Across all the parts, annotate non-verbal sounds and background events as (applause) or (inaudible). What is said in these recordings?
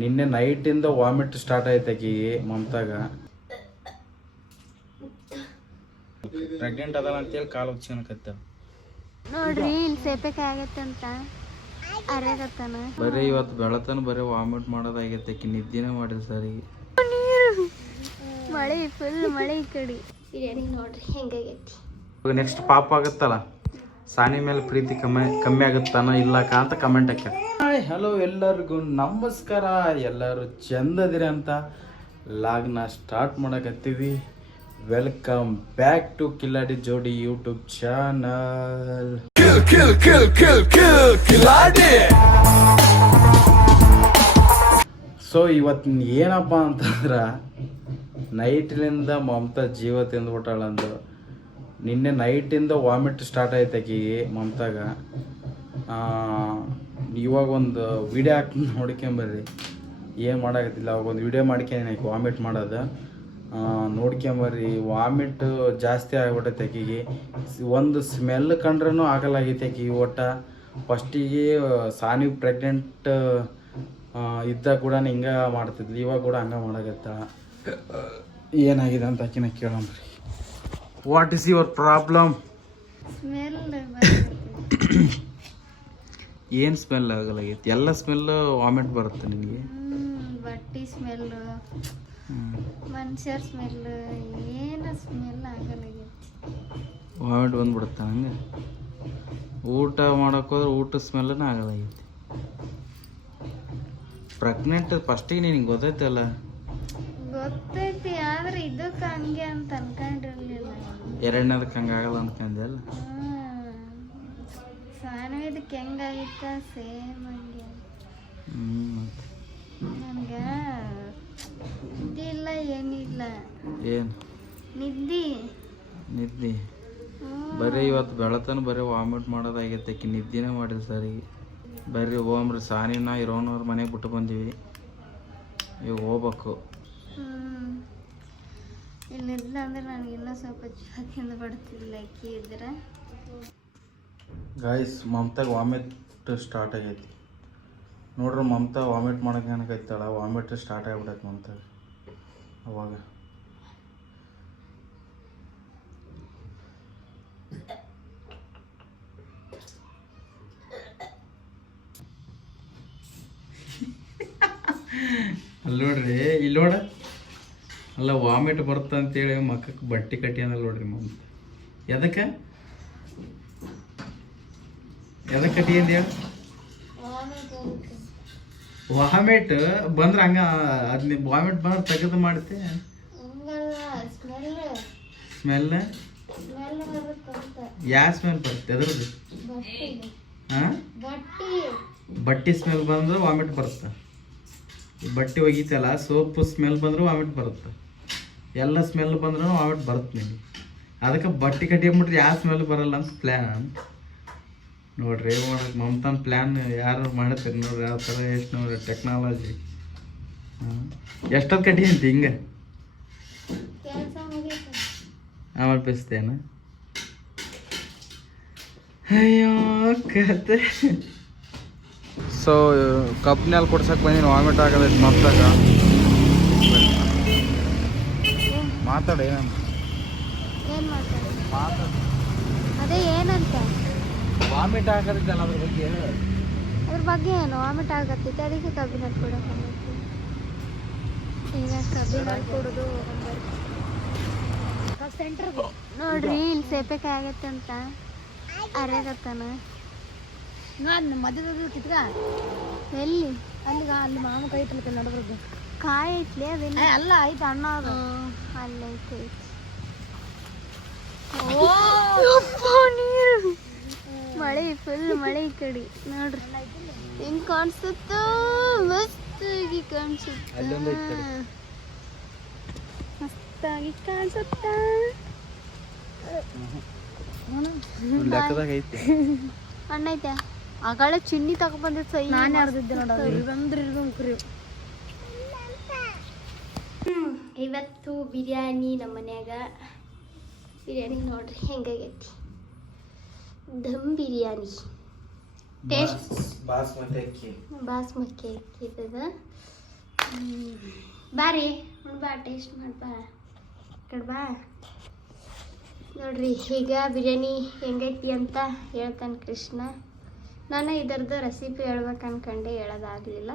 ನಿನ್ನೆ ನೈಟಿಂದ vomit start ಆಯ್ತಾಕಿ ಮಮತಾಗ ಪ್ರೆಗ್ನೆಂಟ್ ಅದಾನ ಅಂತೇಳಿ ಕಾಲು ಉಚ್ಚನಕತ್ತ ನೋಡ್ರಿ ಇಲ್ಲಿ ಸೇಪಕ್ಕೆ ಆಗತ್ತಂತ ಅರೆಗತ್ತಾನ. ಬರೀ ಇವತ್ತು ಬೆಳತನ ಬರೀ ವಾಮಿಟ್ ಮಾಡೋದಾಗೈತೆ ಆಕಿ ನಿದ್ದೆನೇ ಮಾಡಿಲ್ಲ ಸರಿ ಮಳೆ ಫುಲ್ ಮಳೆ ಈ ಕಡೆ. ಬಿರಿಯಾನಿ ನೋಡ್ರಿ ಹೆಂಗಾಗೈತಿ? ನೆಕ್ಸ್ಟ್ ಪಾಪ ಆಗುತ್ತಲ್ಲ? ಸಾನಿ ಮೇಲೆ ಪ್ರೀತಿ ಕಮ್ಮಿ ಕಮ್ಮಿ ಆಗುತ್ತಾನ ಇಲ್ಲಕ ಅಂತ ಕಮೆಂಟ್ ಹಾಕ್ಯ ಹಾಯ್ ಹಲೋ ಎಲ್ಲರಿಗೂ ನಮಸ್ಕಾರ. ಎಲ್ಲರೂ ಚಂದದಿರ ಅಂತ? ಲಾಗ್ನ start ಮಾಡಕತ್ತೀವಿ welcome back to Kiladi Jodi YouTube channel so ಇವತ್ತು ಏನಪ್ಪ ಅಂತಂದ್ರ ನೈಟ್ಲಿಂದ ಮಮತಾ ಜೀವ ತಿಂದ್ಬಿಟ್ಟಾಳಂದು. ನಿನ್ನೆ ನೈಟಿಂದ ವಾಮಿಟ್ ಸ್ಟಾರ್ಟ್ ಆಯ್ತು ಆಕೆಗೆ ಮಮತಾಗ ಇವಾಗ ಒಂದು ವಿಡಿಯೋ ಹಾಕಿ ನೋಡ್ಕೊಂಬರ್ರಿ. ಏನು ಮಾಡಾಕತ್ತಿಲ್ಲ, ಅವಾಗ ಒಂದು ವಿಡಿಯೋ ಮಾಡ್ಕೊಂಡಿ ವಾಮಿಟ್ ಮಾಡೋದು. ನೋಡ್ಕೊಂಬರ್ರಿ, ವಾಮಿಟ್ ಜಾಸ್ತಿ ಆಗ್ಬಿಟ್ಟೈತೆ ಆಕೆಗೆ. ಒಂದು ಸ್ಮೆಲ್ ಕಂಡ್ರೂ ಆಗಲಾಗೈತೆ ಆಕೆ ಒಟ್ಟ. ಫಸ್ಟಿಗೆ ಸಾನಿ ಪ್ರೆಗ್ನೆಂಟ್ ಇದ್ದಾಗ ಕೂಡ ಹಿಂಗೆ ಮಾಡ್ತಿದ್ಲು, ಇವಾಗ ಕೂಡ ಹಂಗೆ ಮಾಡಕತ್ತ. ಏನಾಗಿದೆ ಅಂತ ಆಕಿನ ಕೇಳಂಬ್ರಿ ವಾಟ್ ಇಸ್ ಯುವರ್ ಪ್ರಾಬ್ಲಮ್ ಏನು ಸ್ಮೆಲ್ ಆಗಲಾಗೈತಿ ಎಲ್ಲ ಸ್ಮೆಲ್ ವಾಮಿಟ್ ಬರುತ್ತೆ ನಿನಗೆ? ಬಟ್ಟಿ ಸ್ಮೆಲ್ ಮನುಷ್ಯರ ಸ್ಮೆಲ್ ಏನು ಸ್ಮೆಲ್ ಆಗಲಾಗೈತಿ ವಾಮಿಟ್ ಬಂದ್ಬಿಡುತ್ತೆ ಹಂಗೆ? ಊಟ ಮಾಡೋಕ್ಕೋದ್ರೆ ಊಟ ಸ್ಮೆಲ್ಲನೇ ಆಗಲಾಗೈತಿ ಪ್ರೆಗ್ನೆಂಟ್ ಫಸ್ಟಿಗೆ ನಿನಗೆ ಗೊತ್ತೈತಲ್ಲ? ಗೊತ್ತೈತಿ ಆದ್ರೆ ಇದಕ್ಕೆ ಹಂಗೆ ಅಂತ ಅನ್ಕೊಂಡಿರ್ಲಿಲ್ಲ ಎರಡನೇದಕ್ಕೆ ಹಂಗಾಗಲ್ಲ ಅನ್ಕೊಂಡೆ ಅಲ್ಲ? ಸಾನವಿದಕ್ಕೆ ಹೆಂಗಾಗಿತ್ತ? ಸೇಮ್ ಹಂಗೆ. ನನಗೆ ನಿದ್ದೆ ಇಲ್ಲ ಏನಿಲ್ಲ. ಏನು? ನಿದ್ದೆ. ನಿದ್ದೆ. ಬರೀ ಇವತ್ತು ಬೆಳತನ ಬರೀ ವಾಮಿಟ್ ಮಾಡೋದಾಗೈತೆ ಆಕಿ ನಿದ್ದೆನೇ ಮಾಡಿಲ್ಲ ಸರಿ ಬರ್ರಿ ಹೋಗ್ರಿ ಸಾನಿನ ಇರೋನವ್ರ ಮನೆಗೆ ಬಿಟ್ಟು ಬಂದೀವಿ. ಈಗ ಹೋಗ್ಬೇಕು. ಹ್ಮ್. ಇಲ್ಲಿದ್ಲ ಅಂದ್ರೆ ನನಗೆ ಇನ್ನೂ ಸ್ವಲ್ಪ ಜೀವದಿಂದ ಬಡ್ತಿಲ್ಲ ಅಕ್ಕಿ ಇದ್ರೆ. ಗಾಯ್ಸ್ ಮಮತಾಗ ವಾಮಿಟ್ ಸ್ಟಾರ್ಟ್ ಆಗೈತಿ. ನೋಡ್ರಿ ಮಮತಾ ವಾಮಿಟ್ ಮಾಡಕ್ಕೆ ಏನಕ್ಕೈತಾಳ ವಾಮಿಟ್ ಸ್ಟಾರ್ಟ್ ಆಗ್ಬಿಟ್ಟೈತೆ ಮಮತಾಗ ಅವಾಗ. ಅಲ್ಲಿ ನೋಡ್ರಿ ಇಲ್ಲಿ ನೋಡ ಅಲ್ಲ ವಾಮಿಟ್ ಬರುತ್ತೆ ಅಂತೇಳಿ ಮಕ್ಕಕ್ಕೆ ಬಟ್ಟೆ ಕಟ್ಟಿ ಅಂದಲ್ಲ ನೋಡ್ರಿ ಮಮ್ಮ. ಎದಕ್ಕೆ? ಎದಕ್ಕೆ ಕಟ್ಟಿ ಅಂದ ಹೇಳು ವಾಮಿಟ್ ಬಂದ್ರೆ ಹಂಗ, ಅದ್ನ ವಾಮಿಟ್ ಬಂದ್ರೆ ತೆಗೆದು ಮಾಡ್ತೆ? ಸ್ಮೆಲ್ ಯಾ ಸ್ಮೆಲ್ ಬರುತ್ತೆ ಎದ್ರದ್ದು? ಬಟ್ಟಿ ಹಾಂ? ಬಟ್ಟಿ ಸ್ಮೆಲ್ ಬಂದ್ರೆ ವಾಮಿಟ್ ಬರುತ್ತೆ. ಬಟ್ಟೆ ಒಗಿತಲ್ಲ, ಸೋಪ್ ಸ್ಮೆಲ್ ಬಂದ್ರೆ ವಾಮಿಟ್ ಬರುತ್ತೆ. ಎಲ್ಲ ಸ್ಮೆಲ್ ಬಂದ್ರೂ ಅವಟ್ ಬರುತ್ತೆ ನಿಮಗೆ ಅದಕ್ಕೆ ಬಟ್ಟೆ ಕಟ್ಟಿಬಿಟ್ರೆ ಯಾವ ಸ್ಮೆಲ್ ಬರಲ್ಲ ಅಂತ ಪ್ಲ್ಯಾನ್ ನೋಡ್ರಿ ಮಾಡಕ್ಕೆ ಮಮತಾನ್ ಪ್ಲ್ಯಾನ್ ಯಾರು ಮಾಡ್ತಾರೆ ನೋಡ್ರಿ ಯಾವ ಥರ ಎಷ್ಟು ನೋಡ್ರಿ ಟೆಕ್ನಾಲಜಿ ಹಾಂ. ಎಷ್ಟೊತ್ತು ಕಟ್ಟಿ ಅಂತ ಹಿಂಗೆ ಆಮೇಲೆ ಬೆಸ್ತೇನ? ಅಯ್ಯೋ ಕತೆ. ಸೊ ಕಪ್ನಲ್ಲಿ ಕೊಡ್ಸಕ್ಕೆ ಬಂದಿನಿ ವಾಮಿಟ್ ಆಗೋದೈತೆ ಮತ್ತಾಗ ಮಾತಾಡ ಏನಂತ. ಏನು ಮಾತಾಡ? ಅದೇ ಏನಂತ? ವಾಮಿಟ್ ಆಗೋದೈತಲ್ಲ ಅದ್ರ ಬಗ್ಗೆ ಅದ್ರ ಬಗ್ಗೆ ಏನು? ವಾಮಿಟ್ ಆಗತ್ತೈತೆ ಅದಕ್ಕೆ ಕಬ್ಬಿನ ಕೊಡೋಕೆ ಈಗ ಕಬ್ಬಿನಟ್ ಕೊಡೋದು ನೋಡ್ರಿ ಇಲ್ಲಿ ಸೇಪೆಕಾಯಿ ಆಗತ್ತಂತ ಅರೆಗತ್ತಾನ. ಮಧ್ಯದ ಕಿತ್ಕ ಎಲ್ಲಿ? ಅಲ್ಲಿಗ ಅಲ್ಲಿ ಮಾಮ ಕೈ ಇಟ್ಲಕ್ಕ ನಡಬರ್ದು ಕಾಯಿ ಐತ್ಲಿ ಅದೇನು ಅಲ್ಲ ಐತೆ ಅಣ್ಣ ಅದು ಅಲ್ಲೈತೆ ಓ ನೀರು ಮಳೆ ಫುಲ್ ಮಳೆ ಈ ಕಡೆ ನೋಡ್ರಿ ಹೆಂಗ್ ಕಾಣಿಸುತ್ತ ಮಸ್ತಾಗಿ ಕಾಣಿಸುತ್ತ ಅಲ್ಲೊಂದ್ ಐತ್ ಕಡೆ. ಮಸ್ತಾಗಿ ಕಾಣಿಸುತ್ತ ಲೆಕ್ಕದಾಗ ಐತಿ ಅಣ್ಣ ಐತೆ ಆಗಳ ಚಿನ್ನಿ ತಗೊಬಂದಿತ್ತು ಸೈ ನಾನು ಯಾರ್ದಿದ್ದೆ ನೋಡ ಇವಂದ್ರೆ ಇರ್ಬೇಕು ಕುರಿ ಇವತ್ತು ಬಿರಿಯಾನಿ ನಮ್ಮ ಮನ್ಯಾಗ. ಬಿರಿಯಾನಿ ನೋಡ್ರಿ ಹೆಂಗಾಗೈತಿ? ದಮ್ ಬಿರಿಯಾನಿ. ಟೇಸ್ಟ್ ಬಾಸ್ಮತಿ ಅಕ್ಕಿ. ಬಾಸ್ಮತಿ ಅಕ್ಕಿ ಇದ್ದದ. ಬಾರಿ ಬಾ ಟೇಸ್ಟ್ ಮಾಡ್ಬಾ ಬಾ. ಕಡ್ ಬಾ. ನೋಡ್ರಿ ಈಗ ಬಿರಿಯಾನಿ ಹೆಂಗೈತಿ ಅಂತ ಹೇಳ್ತಾನೆ ಕೃಷ್ಣ. ನಾನು ಇದರದ್ದು ರೆಸಿಪಿ ಹೇಳ್ಬೇಕು ಅನ್ಕಂಡೆ ಹೇಳೋದಾಗಲಿಲ್ಲ.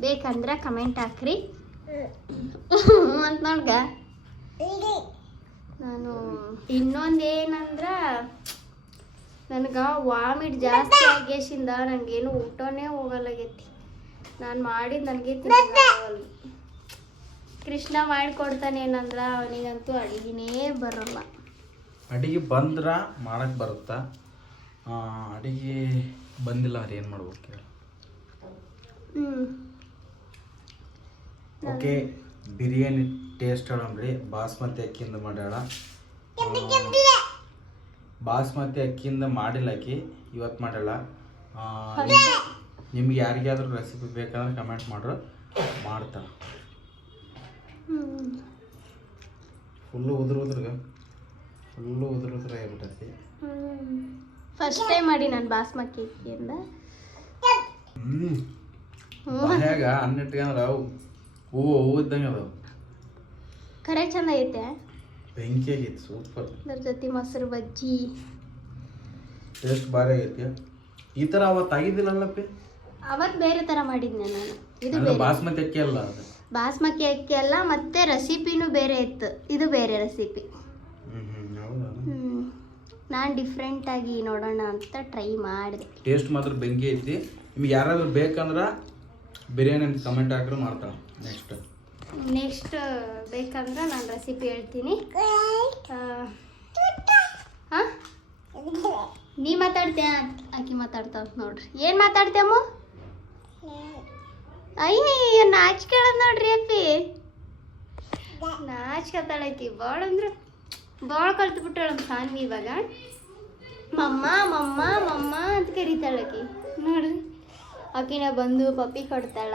ಬೇಕಂದ್ರೆ ಕಮೆಂಟ್ ಹಾಕ್ರಿ. ಅಂತ ನೋಡ್ಗ? ನಾನು ಇನ್ನೊಂದು ಏನಂದ್ರೆ ನನಗೆ ವಾಮಿಟ್ ಜಾಸ್ತಿ ಆಗೇಶಿಂದ ನನಗೇನು ಊಟನೇ ಹೋಗಲ್ಲಾಗೈತಿ ನಾನು ಮಾಡಿದ ನನಗೆ ತಿನ್ನಲ್ಲ ಕೃಷ್ಣ ಮಾಡಿಕೊಡ್ತಾನೆ ಏನಂದ್ರೆ ಅವನಿಗಂತೂ ಅಡಿಗೆನೇ ಬರಲ್ಲ. ಅಡಿಗೆ ಬಂದ್ರೆ ಮಾಡಕ್ಕೆ ಬರುತ್ತಾ? ಅಡಿಗೆ ಬಂದಿಲ್ಲ ಅವ್ರು ಏನು ಮಾಡ್ಬೇಕು ಓಕೆ ಬಿರಿಯಾನಿ ಟೇಸ್ಟ್ ಹೇಳಂಬ್ರಿ ಬಾಸ್ಮತಿ ಅಕ್ಕಿಯಿಂದ ಮಾಡ್ಯಾಳ. ಬಾಸ್ಮತಿ ಅಕ್ಕಿಯಿಂದ ಮಾಡಿಲ್ಲ ಅಕ್ಕಿ ಇವತ್ತು ಮಾಡ್ಯಾಳ. ನಿಮ್ಗೆ ಯಾರಿಗಾದ್ರೂ ರೆಸಿಪಿ ಬೇಕಂದ್ರೆ ಕಮೆಂಟ್ ಮಾಡ್ರು. ಮಾಡ್ತಾಳೆ ಫುಲ್ಲು ಉದುರು ಉದ್ರಗ. ಫುಲ್ಲು ಉದುರು ಉದ್ರ ಆಗ್ಬಿಟ್ಟೈತಿ ಫಸ್ಟ್ ಟೈಮ್ ಮಾಡಿ ನಾನು ಬಾಸ್ಮತಿ ಅಕ್ಕಿಯಿಂದ. ಹ್ಞೂ ಬಾಯಾಗ ಅನ್ನ ಇಟ್ಕೊಂಡ್ರೆ ಅವು. ಹೂವು ಹೂವು ಇದ್ದಂಗೆ ಅದಾವು. ಖರೆ ಚಂದ ಐತೆ. ಬೆಂಕಿ ಆಗೈತಿ ಸೂಪರ್. ಅದ್ರ ಜೊತೆ ಮೊಸರು ಬಜ್ಜಿ. ಟೇಸ್ಟ್ ಭಾರಿ ಆಗೈತೆ. ಈ ಥರ ಅವತ್ತು ಆಗಿದ್ದಿಲ್ಲಲ್ಲಪ್ಪಿ? ಅವತ್ತು ಬೇರೆ ಥರ ಮಾಡಿದ್ನೆ ನಾನು. ಇದು ಬೇರೆ. ಬಾಸ್ಮತಿ ಅಕ್ಕಿ ಅಲ್ಲ ಅದು. ಬಾಸ್ಮತಿ ಅಕ್ಕಿ ಅಲ್ಲ ಮತ್ತೆ ರೆಸಿಪಿನೂ ಬೇರೆ ಇತ್ತು. ಇದು ಬೇರೆ ರೆಸಿಪಿ ನಾನು ಡಿಫ್ರೆಂಟಾಗಿ ನೋಡೋಣ ಅಂತ ಟ್ರೈ ಮಾಡಿದೆ. ಟೇಸ್ಟ್ ಮಾತ್ರ ಬೆಂಕಿ ಐತಿ. ನಿಮ್ಗೆ ಯಾರಾದರೂ ಬೇಕಂದ್ರೆ ಬಿರಿಯಾನಿ ಅಂತ ಕಮೆಂಟ್ ಹಾಕಿದ್ರೆ ಮಾಡ್ತಾರೆ ನೆಕ್ಸ್ಟ್ ನೆಕ್ಸ್ಟ್ ಬೇಕಂದ್ರೆ ನಾನು ರೆಸಿಪಿ ಹೇಳ್ತೀನಿ. ಹಾ? ನೀ ಮಾತಾಡ್ತೀಯ? ಆಕಿ ಅಂತ ನೋಡ್ರಿ. ಏನು ಮಾತಾಡ್ತೇಮ್ಮ ಅಯ್ಯ ನಾಚ್ಕೊಳ್ಳೋದು ನೋಡ್ರಿ ಅಪ್ಪಿ. ನಾಚ್ಕತ್ತಾಳೈತಿ ಭಾಳ ಅಂದ್ರೆ. ಭಾಳ ಕಲ್ತು ಬಿಟ್ಟಾಳ ಸಾನ್ವಿ ಇವಾಗ. ಮಮ್ಮ ಮಮ್ಮ ಮಮ್ಮ ಅಂತ ಕರೀತಾಳಕಿ ನೋಡ್ರಿ ಆಕಿನ ಬಂದು ಪಪ್ಪಿ ಕೊಡ್ತಾಳ.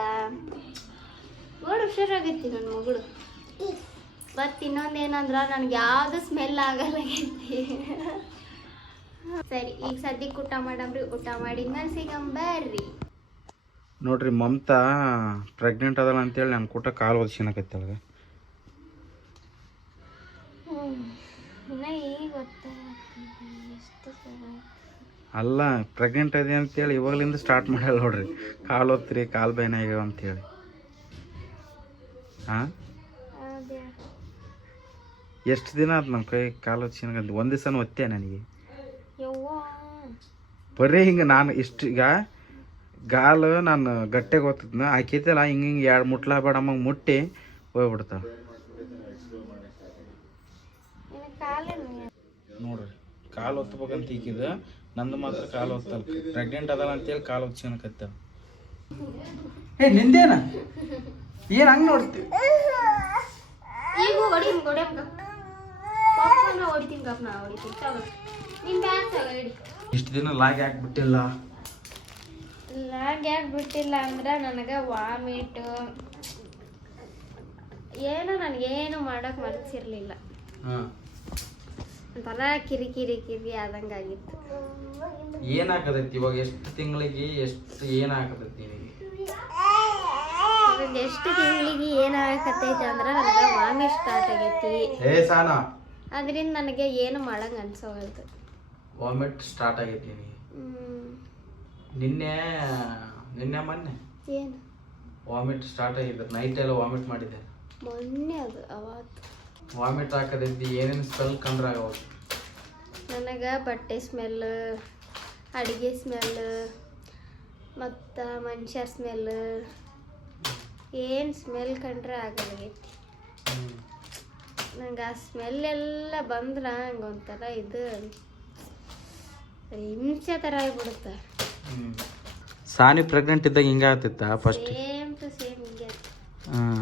ಭಾಳ ಹುಷಾರಾಗೈತಿ ನನ್ನ ಮಗಳು. ಮತ್ತು ಇನ್ನೊಂದೇನಂದ್ರೆ ನನಗೆ ಯಾವುದು ಸ್ಮೆಲ್ ಆಗಲ್ಲಾಗೈತಿ ಸರಿ ಈಗ ಸದ್ಯಕ್ಕೆ ಊಟ ಮಾಡಮ್ರಿ. ಊಟ ಮಾಡಿದ್ಮೇಲೆ ಸಿಗಂಬರ್ರಿ ನೋಡ್ರಿ ಮಮತಾ ಪ್ರೆಗ್ನೆಂಟ್ ಅದಲ್ಲ ಅಂತೇಳಿ ನನ್ನ ಕೂಟ ಕಾಲು ಒದಿಸಿನಕತ್ತಳಗ ಇನ್ನ ಅಲ್ಲ ಪ್ರೆಗ್ನೆಂಟ್ ಅದೇ ಅಂತೇಳಿ ಇವಾಗಲಿಂದ ಸ್ಟಾರ್ಟ್ ಮಾಡಲ್ಲ ನೋಡ್ರಿ. ಕಾಲು ಹೋಗ್ತೀರಿ ಕಾಲು ಬೇನೆ ಆಗ್ಯಾವ ಅಂತೇಳಿ. ಹಾಂ ಎಷ್ಟು ದಿನ ಆಯ್ತು ನಮ್ಮ ಕೈ ಕಾಲು ಒದಿಸಿನಕಂತ ಒಂದು ದಿವಸ ಒತ್ತೆ ನನಗೆ? ಬರೀ ಹಿಂಗೆ ನಾನು ಇಷ್ಟು ಈಗ ಗಾಲು ನಾನು ಗಟ್ಟೆಗೆ ಓದ್ತಿದ್ನ ಆಕೈತಲ್ಲ ಹಿಂಗೆ ಹಿಂಗೆ ಎರಡು ಮುಟ್ಲ ಬೇಡಮ್ಮ ಮುಟ್ಟಿ ಹೋಗ್ಬಿಡ್ತಾವ. ನೋಡ್ರಿ ಕಾಲು ಒತ್ತಬೇಕಂತ ಈಕಿದ. ನಂದು ಮಾತ್ರ ಕಾಲು ಒತ್ತಲ್ಲ. ಪ್ರೆಗ್ನೆಂಟ್ ಅದಲ್ಲ ಅಂತೇಳಿ ಕಾಲು ಒತ್ಸ್ಕೊಳಕತ್ತ ಏ ನಿಂದೇನ? ಏನ್ ಹಂಗ ನೋಡ್ತಿ? ಈಗ ಹೊಡಿ ಹೊಡ್ಯಂಗ ಪಾಪ್ಕಾರ್ನ ಹೊಡಿತೀನಿ ಕಪ್ ನಾ ಹೊಡಿತೀನಿ ತಗೋ ನಿನ್ ಬ್ಯಾಗ್ ತಗೋ ಹಿಡಿ ಇಷ್ಟು ದಿನ ಲಾಗ್ ಹಾಕ್ಬಿಟ್ಟಿಲ್ಲ ಲಾಗ್ ಯಾಕೆ ಬಿಟ್ಟಿಲ್ಲ ಅಂದ್ರೆ ನನಗೆ ವಾಮಿಟ್ ಏನೋ ನನಗೇನು ಮಾಡೋಕೆ ಮರ್ತಿರಲಿಲ್ಲ ಹಾಂ. ಒಂಥರ ಕಿರಿ ಕಿರಿ ಕಿರಿ ಆದಂಗೆ ಆಗಿತ್ತು. ಏನಾಗತೈತಿ ಇವಾಗ ಎಷ್ಟು ತಿಂಗಳಿಗೆ ಎಷ್ಟು ಏನಾಗತೈತಿ ನಿನಗೆ? ಎಷ್ಟು ತಿಂಗಳಿಗೆ ಏನಾಗಕತ್ತೈತೆ ಅಂದ್ರೆ ನನಗೆ ವಾಮಿಟ್ ಸ್ಟಾರ್ಟ್ ಆಗೈತಿ. ಏ ಸಾನ ಅದರಿಂದ ನನಗೆ ಏನು ಮಾಡಂಗೆ ಅನ್ಸೋಗಲ್ತು ವಾಮಿಟ್ ಸ್ಟಾರ್ಟ್ ಆಗೈತಿ ನಿನಗೆ. ನಿನ್ನೆ ನಿನ್ನೆ ಮೊನ್ನೆ? ಏನು? ವಾಮಿಟ್ ಸ್ಟಾರ್ಟ್ ಆಗಿದೆ ನೈಟ್ ಎಲ್ಲ ವಾಮಿಟ್ ಮಾಡಿದೆ ಮೊನ್ನೆ ಅದು ಅವತ್ತು. ವಾಮಿಟ್ ಹಾಕದೈತಿ ಏನೇನು ಸ್ಮೆಲ್ ಕಂಡ್ರೆ ಆಗವಾಗ ನನಗೆ ಬಟ್ಟೆ ಸ್ಮೆಲ್ ಅಡುಗೆ ಸ್ಮೆಲ್ ಮತ್ತು ಮನುಷ್ಯ ಸ್ಮೆಲ್ ಏನು ಸ್ಮೆಲ್ ಕಂಡ್ರೆ ಆಗಲಾಗೈತಿ ನಂಗೆ ಆ ಸ್ಮೆಲ್ ಎಲ್ಲ ಬಂದ್ರೆ ಹಂಗೆ ಒಂಥರ ಇದು ಹಿಂಸೆ ಥರ ಆಗಿಬಿಡುತ್ತೆ. ಸಾನಿ ಪ್ರೆಗ್ನೆಂಟ್ ಇದ್ದಾಗ ಹಿಂಗೆ ಆಗ್ತಿತ್ತ ಫಸ್ಟ್ ಸೇಮ್ ಟು ಸೇಮ್ ಹಿಂಗೆ ಆಯ್ತು. ಹಾಂ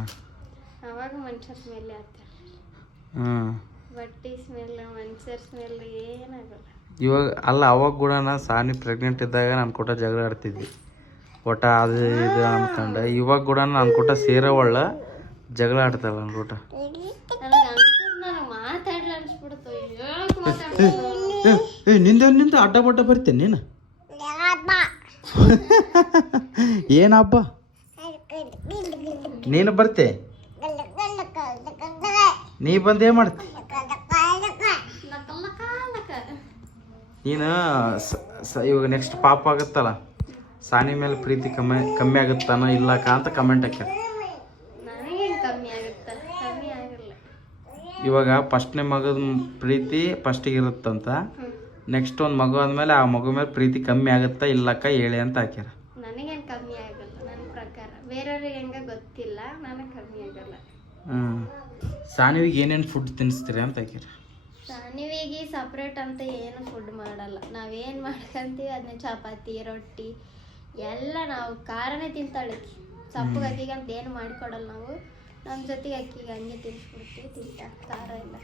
ಅವಾಗ ಮನುಷ್ಯ ಸ್ಮೆಲ್ ಆಗ್ತಾರೆ ಹಾಂ ಬಟ್ಟೆ ಸ್ಮೆಲ್ ಮನುಷ್ಯರ ಸ್ಮೆಲ್ ಏನಾಗಲ್ಲ. ಇವಾಗ ಅಲ್ಲ ಅವಾಗ ಕೂಡ ನಾ ಸಾನಿ ಪ್ರೆಗ್ನೆಂಟ್ ಇದ್ದಾಗ ನಾನು ಕೊಟ್ಟ ಜಗಳ ಆಡ್ತಿದ್ವಿ. ಒಟ್ಟ ಅದು ಇದು ಅನ್ಕೊಂಡು. ಇವಾಗ ಕೂಡ ನಾನು ಕೊಟ್ಟ ಸೇರ ಒಳ್ಳ ಜಗಳ ಆಡ್ತಾಳ ನನ್ನ ಕೂಟ. ನನಗೆ ಅನ್ಸದ್ ನನಗೆ ಮಾತಾಡ್ರಿ ಅನ್ಸ್ಬಿಡ್ತು. ಹೇಳಕ್ ಮಾತಾಡ್ಬೋದು ಏ ನಿಂದ ನಿಂದ ಅಡ್ಡ ಬಡ್ಡ ಬರ್ತೇನೆ (laughs) ನೀನು? ಏನಪ್ಪ ನೀನು ಬರ್ತೆ ನೀ ಬಂದೇ ಮಾಡ್ತಿ? ನೀನು ಸ- ಇವಾಗ ನೆಕ್ಸ್ಟ್ ಪಾಪ ಆಗುತ್ತಲ್ಲ? ಸಾನಿ ಮೇಲೆ ಪ್ರೀತಿ ಕಮ್ಮಿ ಕಮ್ಮಿ ಆಗುತ್ತಾನ ಇಲ್ಲಕ ಅಂತ ಕಮೆಂಟ್ ಹಾಕ್ಯಾರ. ಇವಾಗ ಫಸ್ಟ್ನೇ ಮಗದ ಪ್ರೀತಿ ಫಸ್ಟಿಗೆ ಇರುತ್ತಂತ. ನೆಕ್ಸ್ಟ್ ಒಂದು ಮಗು ಆದಮೇಲೆ ಆ ಮಗು ಮೇಲೆ ಪ್ರೀತಿ ಕಮ್ಮಿ ಆಗುತ್ತಾ ಇಲ್ಲಕ್ಕ ಹೇಳಿ ಅಂತ ಹಾಕ್ಯಾರ. ನನಗೇನು ಕಮ್ಮಿ ಆಗಲ್ಲ ನನ್ನ ಪ್ರಕಾರ. ಬೇರೆಯವ್ರಿಗೆ ಹೆಂಗೆ ಗೊತ್ತಿಲ್ಲ ನನಗೆ ಕಮ್ಮಿ ಆಗಲ್ಲ. ಹ್ಞೂ ಸಾನಿವಿಗೆ ಏನೇನು ಫುಡ್ ತಿನ್ನಿಸ್ತೀರಿ ಅಂತ ಹಾಕ್ಯಾರ ಸಾನಿವಿಗೆ ಸಪ್ರೇಟ್ ಅಂತ ಏನು ಫುಡ್ ಮಾಡಲ್ಲ. ನಾವೇನು ಮಾಡ್ಕೊಂತೀವಿ? ಅದನ್ನ ಚಪಾತಿ ರೊಟ್ಟಿ ಎಲ್ಲ ನಾವು ಖಾರನೇ ತಿಂತಾಳೆ. ಸಪ್ಪಗೆ ಅಕ್ಕಿಗೆ ಅಂತ ಏನು ಮಾಡಿಕೊಡಲ್ಲ ನಾವು. ನಮ್ಮ ಜೊತೆಗೆ ಅಕ್ಕಿಗೆ ಹಂಗೆ ತಿನ್ಸ್ಬಿಡ್ತೀವಿ ತಿಂತ ಖಾರ ಇಲ್ಲ.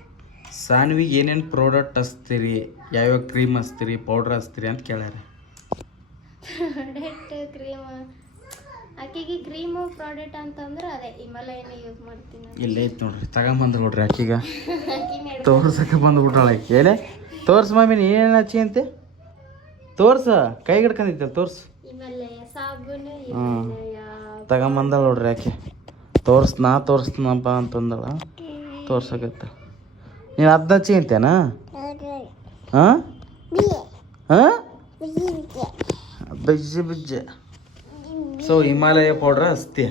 ಸಾನ್ವಿಗೆ ಏನೇನು ಪ್ರಾಡಕ್ಟ್ ಹಚ್ತೀರಿ? ಯಾವ್ಯಾವ ಕ್ರೀಮ್ ಹಚ್ತೀರಿ? ಪೌಡ್ರ್ ಹಚ್ತೀರಿ ಅಂತ ಕೇಳ್ಯಾರ. ಪ್ರಾಡಕ್ಟ್ ಕ್ರೀಮ್ ಆಕೆಗೆ ಕ್ರೀಮು ಪ್ರಾಡಕ್ಟ್ ಅಂತಂದ್ರೆ ಅದೇ ಹಿಮಾಲಯನ ಯೂಸ್ ಮಾಡ್ತೀನಿ ಇಲ್ಲೇ ಐತೆ ನೋಡ್ರಿ ತಗೊಂಬಂದ್ ನೋಡ್ರಿ ಆಕಿಗ (laughs) ತೋರ್ಸಕ್ಕೆ ಬಂದ್ಬಿಟ್ಟಾಳ ಆಕಿ ಏನೇ ತೋರ್ಸ ಮಾಮಿ ನೀನೇನು ಹಚ್ಚಿ ಅಂತೆ? ತೋರ್ಸ ಕೈ ಹಿಡ್ಕೊಂಡಿದ್ದೆ ತೋರ್ಸು. ಹಿಮಾಲಯ ಸಾಬೂನು ಹ್ಮ್. ಹಿಮಾಲಯ ತಗೊಂಬಂದಳ ನೋಡ್ರಿ ಆಕೆ ತೋರ್ಸ್ ನಾ ತೋರಿಸ್ತೀನಪ್ಪ ಅಂತಂದಳ. ತೋರ್ಸಕತ್ತ. ನೀನು ಅದನ್ನ ಹಚ್ಚಿ ಅಂತೇನಾ? ಹಾಂ? ಹಾಂ? ಬಜ್ಜೆ ಬಜ್ಜೆ ಸೊ ಹಿಮಾಲಯ ಪೌಡ್ರ್ ಹಚ್ತೀಯ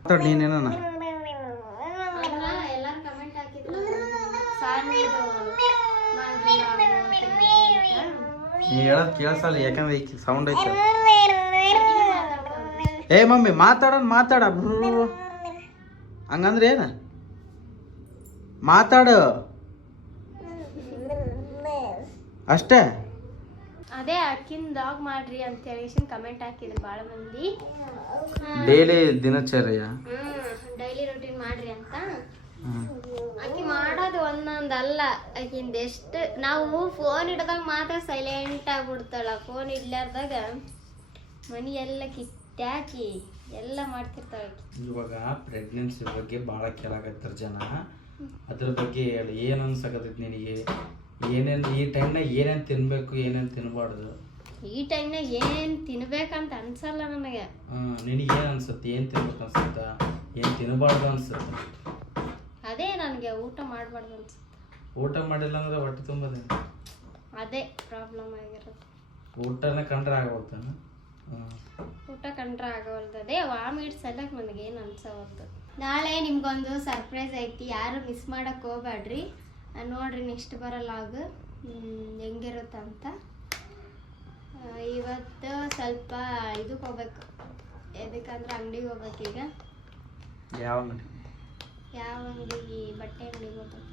ಮಾತಾಡ್ ನೀನೇನ. ನೀ ಹೇಳೋದು ಕೇಳಿಸಲ್ಲ ಯಾಕಂದ್ರೆ ಈಗ ಸೌಂಡ್ ಐತೆ. ಏ ಮಮ್ಮಿ ಮಾತಾಡೋಣ ಮಾತಾಡ. ಹಂಗಂದ್ರೆ ಏನ? ಮಾತಾಡು. ಅಷ್ಟೇ? ಅದೇ ಅಕ್ಕಿನ ಡಾಗ್ ಮಾಡ್ರಿ ಅಂತ ಹೇಳಿ ಕಮೆಂಟ್ ಹಾಕಿದ್ರು ಭಾಳ ಮಂದಿ. ಡೈಲಿ ದಿನಚರ್ಯ? ಹ್ಮ್ ಡೈಲಿ ರೊಟೀನ್ ಮಾಡ್ರಿ ಅಂತ. ಅಕ್ಕಿ ಆಕಿ ಮಾಡೋದು ಒಂದೊಂದ್ ಅಲ್ಲ ಆಕಿಂದ ಎಷ್ಟು ನಾವು ಫೋನ್ ಹಿಡ್ದಾಗ ಮಾತ್ರ ಸೈಲೆಂಟ್ ಆಗ್ಬಿಡ್ತಾಳ ಫೋನ್ ಇಡ್ಲಾರ್ದಾಗ. ಮನಿ ಎಲ್ಲ ಕಿತ್ತಾಕಿ ಎಲ್ಲ ಮಾಡ್ತಿರ್ತಾಳೆ ಇವಾಗ ಪ್ರೆಗ್ನೆನ್ಸಿ ಬಗ್ಗೆ ಭಾಳ ಕೇಳಾಕತ್ತಾರ ಜನ. ಅದ್ರ ಬಗ್ಗೆ ಹೇಳಿ ಏನು ಅನ್ಸಕತ್ತೈತಿ ನಿನಗೆ? ಏನೇನು ಈ ಟೈಮ್ನಾಗ ಏನೇನು ತಿನ್ಬೇಕು ಏನೇನು ತಿನ್ಬಾರ್ದು? ಈ ಟೈಮ್ನಾಗ ಏನ್ ತಿನ್ಬೇಕಂತ ಅನ್ಸಲ್ಲ ನನಗೆ. ನಿನಗೆ ಏನು ಅನ್ಸುತ್ತೆ? ಏನು ತಿನ್ಬೇಕು ಅನ್ಸುತ್ತಾ? ಏನು ತಿನ್ನಬಾರ್ದು ಅನ್ಸುತ್ತೆ? ಅದೇ ನನಗೆ ಊಟ ಮಾಡಬಾರ್ದು ಅನ್ಸುತ್ತೆ. ಊಟ ಮಾಡಿಲ್ಲ ಅಂದ್ರೆ ಹೊಟ್ಟೆ ತುಂಬದೆ? ಅದೇ ಪ್ರಾಬ್ಲಮ್ ಆಗಿರೋದು. ಊಟನ ಕಂಡ್ರೆ ಆಗೋಗ್ತಾನ ಊಟ ಕಂಡ್ರೆ ಆಗವಲ್ದು. ಅದೇ ವಾಮಿಟ್ಸ್ ನನಗೆ ನನಗೇನು ಅನ್ಸವಲ್ದು. ನಾಳೆ ನಿಮ್ಗೊಂದು ಸರ್ಪ್ರೈಸ್ ಐತಿ. ಯಾರು ಮಿಸ್ ಮಾಡಕ್ ಹೋಗ್ಬೇಡ್ರಿ ನೋಡ್ರಿ ನೆಕ್ಸ್ಟ್ ಬರೋ ಲಾಗ್ ಹೆಂಗಿರುತ್ತಂತ ಇವತ್ತು ಸ್ವಲ್ಪ ಇದಕ್ಕೆ ಹೋಗ್ಬೇಕು. ಎದಕ್ಕಂದ್ರೆ ಅಂಗಡಿಗೆ ಹೋಗ್ಬೇಕು ಈಗ. ಯಾವ ಅಂಗಡಿ ಯಾವ ಅಂಗಡಿ ಬಟ್ಟೆ ಅಂಗಡಿಗೆ ಹೋಗ್ಬೇಕು.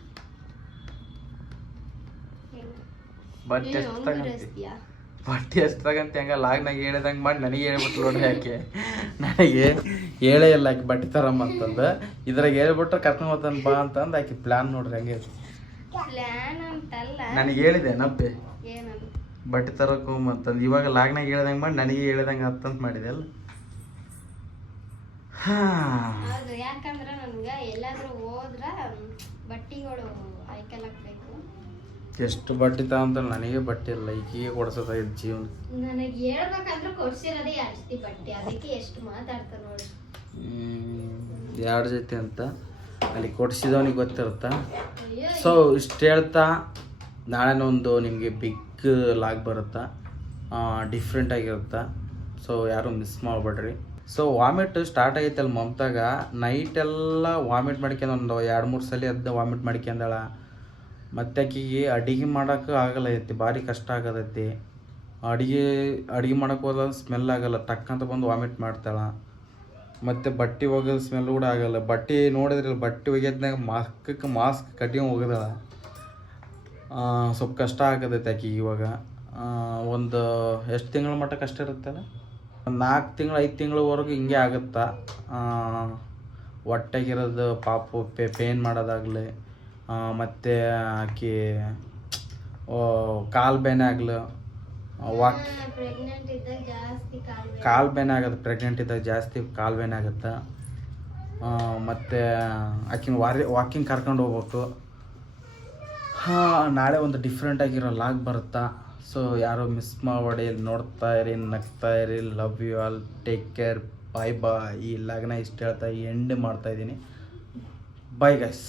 ಬಟ್ಟೆ ಏನು ಎಷ್ಟು ಅಂಗಡಿ ಬಟ್ಟೆ ಎಷ್ಟು ತಗಂತಿ? ಹಂಗ ಲಾಗ್ನಾಗ ಹೇಳಿದಂಗೆ ಮಾಡಿ ನನಗೆ ಹೇಳ್ಬಿಟ್ಟು ನೋಡಿ ಯಾಕೆ. ನನಗೆ ಹೇಳೇ ಇಲ್ಲ ಆಕೆ ಬಟ್ಟೆ ತರಮ್ಮ ಅಂತಂದು. ಇದ್ರಾಗ ಹೇಳ್ಬಿಟ್ರೆ ಕರ್ಕೊಂಡು ಹೋಗ್ತಾನೆ ಬಾ ಅಂತಂದು ಆಕೆ ಪ್ಲ್ಯಾನ್ ನೋಡ್ರಿ ಹಂಗೆ. ಪ್ಲಾನ್ ಅಂತಲ್ಲ. ನನಗೆ ಹೇಳಿದೆ ನಪ್ಪೆ. ಏನದು? ಬಟ್ಟೆ ತರಕ್ಕೆ ಅಂತಂದು ಇವಾಗ ಲಾಗ್ನಾಗ ಹೇಳ್ದಂಗೆ ಮಾಡಿ ನನಗೆ ಹೇಳ್ದಂಗೆ ಅಂತಂತ ಮಾಡಿದೆ ಅಲ್ಲ. ಹಾಂ. ಹೌದು ಯಾಕಂದ್ರೆ ನನ್ಗೆ ಎಲ್ಲಾದರೂ ಹೋದ್ರ ಬಟ್ಟಿಗಳು ಹಾಕಲಾಕ್ಬೇಕು ಎಷ್ಟು ಬಟ್ಟೆ ತಗೊಂತ ನನಗೆ ಬಟ್ಟೆ ಇಲ್ಲ ಈಗೀಗ ಕೊಡ್ಸೋದಾಗಿದ್ದು ಜೀವನ. ನನಗೆ ಹೇಳ್ಬೇಕಂದ್ರೆ ಕೊಡ್ಸಿರೋದೇ ಜಾಸ್ತಿ ಬಟ್ಟೆ ಅದಕ್ಕೆ ಎಷ್ಟು ಮಾತಾಡ್ತಾರೆ ನೋಡಿ. ಎರಡು ಜೊತೆ ಅಂತ. ಅಲ್ಲಿ ಕೊಡಿಸಿದವನಿಗೆ ಗೊತ್ತಿರುತ್ತಾ? ಸೊ ಇಷ್ಟು ಹೇಳ್ತಾ ನಾಳೆನೊಂದು ನಿಮಗೆ ಬಿಗ್ ಲಾಗ್ ಬರುತ್ತಾ? ಡಿಫ್ರೆಂಟ್ ಆಗಿರುತ್ತಾ? ಸೊ ಯಾರು ಮಿಸ್ ಮಾಡಬೇಡ್ರಿ. ಸೊ ವಾಮಿಟ್ ಸ್ಟಾರ್ಟ್ ಆಗೈತೆ ಅಲ್ಲಿ ಮಮತಾಗ. ನೈಟ್ ಎಲ್ಲ ವಾಮಿಟ್ ಮಾಡ್ಕೊಂಡು ಒಂದು ಎರಡು ಮೂರು ಸಲ ಎದ್ದು ವಾಮಿಟ್ ಮಾಡ್ಕೊಂಡಳ. ಮತ್ತೆ ಆಕಿಗೆ ಅಡಿಗೆ ಮಾಡೋಕೆ ಆಗಲ್ಲ ಐತಿ, ಭಾರಿ ಕಷ್ಟ ಆಗದೈತಿ. ಅಡಿಗೆ ಅಡಿಗೆ ಮಾಡೋಕೆ ಹೋದ ಸ್ಮೆಲ್ ಆಗಲ್ಲ ಟಕ್ಕಂತ ಬಂದು ವಾಮಿಟ್ ಮಾಡ್ತಾಳ. ಮತ್ತು ಬಟ್ಟೆ ಒಗೆದ ಸ್ಮೆಲ್ ಕೂಡ ಆಗಲ್ಲ. ಬಟ್ಟೆ ನೋಡಿದ್ರೆ ಬಟ್ಟೆ ಒಗೆದ್ನಾಗ ಮಾಸ್ಕಕ್ಕೆ ಮಾಸ್ಕ್ ಕಟ್ಟಿಂಗ್ ಒಗದಾಳ ಸ್ವಲ್ಪ ಕಷ್ಟ ಆಗತೈತೆ ಆಕಿಗೆ ಇವಾಗ. ಒಂದು ಎಷ್ಟು ತಿಂಗಳ ಮಟ್ಟ ಕಷ್ಟ ಇರುತ್ತಲ್ಲ ನಾಲ್ಕು ತಿಂಗಳು, ಐದು ತಿಂಗಳವರೆಗೂ ಹಿಂಗೆ ಆಗುತ್ತಾ? ಹೊಟ್ಟೆಗಿರೋದು ಪಾಪು, ಪೇ ಪೇನ್ ಮಾಡೋದಾಗಲಿ ಮತ್ತು ಆಕೆ ಕಾಲು ಬೇನೆ ಆಗಲಿ ವಾಕ್ ಕಾಲ್ ಬೇನೆ. ಕಾಲು ಬೇನೆ ಆಗುತ್ತೆ. ಪ್ರೆಗ್ನೆಂಟ್ ಇದ್ದಾಗ ಜಾಸ್ತಿ ಕಾಲು ಬೇನೆ ಆಗುತ್ತೆ. ಮತ್ತು ಆಕಿನ ವಾರಿ ವಾಕಿಂಗ್ ಕರ್ಕೊಂಡು ಹೋಗ್ಬೇಕು. ಹಾಂ ನಾಳೆ ಒಂದು ಡಿಫ್ರೆಂಟಾಗಿರೋ ಲಾಗ್ ಬರುತ್ತಾ? ಸೊ ಯಾರೋ ಮಿಸ್ ಮಾಡಬೇಡಿ ನೋಡ್ತಾ ಇರಿ ನಗ್ತಾ ಇರಿ love you all take care bye bye ಈ ಲಾಗ್ನ ಇಷ್ಟು ಹೇಳ್ತಾ ಎಂಡ್ ಮಾಡ್ತಾಯಿದ್ದೀನಿ ಬಾಯ್ ಗೈಸ್